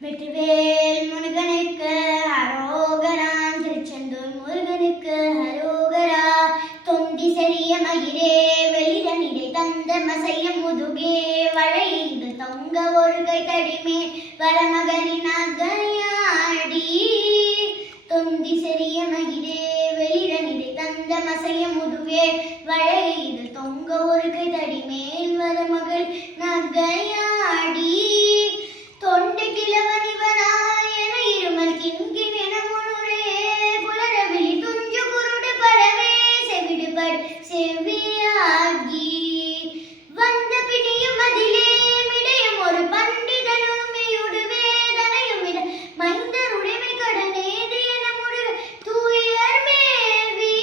வெற்றிவேல் முருகனுக்கு அரோகரா, திருச்செந்தூர் முருகனுக்கு அரோகரா. தொந்தி செறிய மயிரே வெளிரனிடை தந்த மசைய முதுகே, வளையீடு தொங்க ஒரு கை தடிமே வரமகளின் அகையாடி. தொந்தி செறிய மயிரே வெளிரனிடை தந்த மசைய முதுகே, வளையீடு தொங்க ஒரு கை தடிமேல் வரமகள் நகையாடி. தொண்டை கிழவன் இவனாயன இருமல் கிண்கின் என முனுரே, புலரவிழி துஞ்சு குருடு படவே செவிடுபடு செவியாகி. வந்த பிடியும் அதிலே மிடையும் ஒரு பண்டிதனுமையுடு வேதனையும் விட மைந்தர் உடைமை கடனேது என முருக தூயர் மேவி.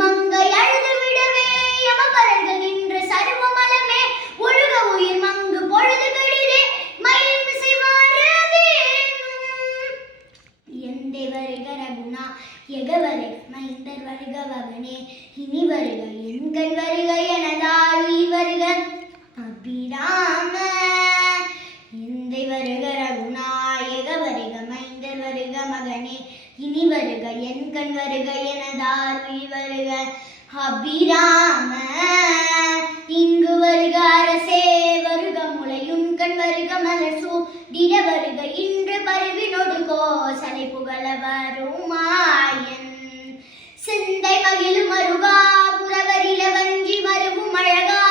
மங்கை அழுது விடவே யமபரர்கள் நின்ற சர்வ மலமே ஒழுக உயிர் மங்கு பொழுது கடிதே மயில் மிசை வரவேணும். எந்தை வருக ரகுணா எக வருக மைந்தர் வருக வகனே, இனி வருக எண்கள் வருக எனதாழி வருக அபிராம. எந்தை வருக ரகுணா எக வருக மைந்தர் வருக மகனே, இனி வருக எண்கள் வருக எனதாழி வருக அபிராம. இங்கு வருக அரசே வருக முளையுன் கண் வருக மலர் சூடிட வருக இன்று பருவினொடு கோசலை புகழ வருமாயன். சிந்தை மகிழும் மருகா புறவரில வஞ்சி மருவும் அழகா,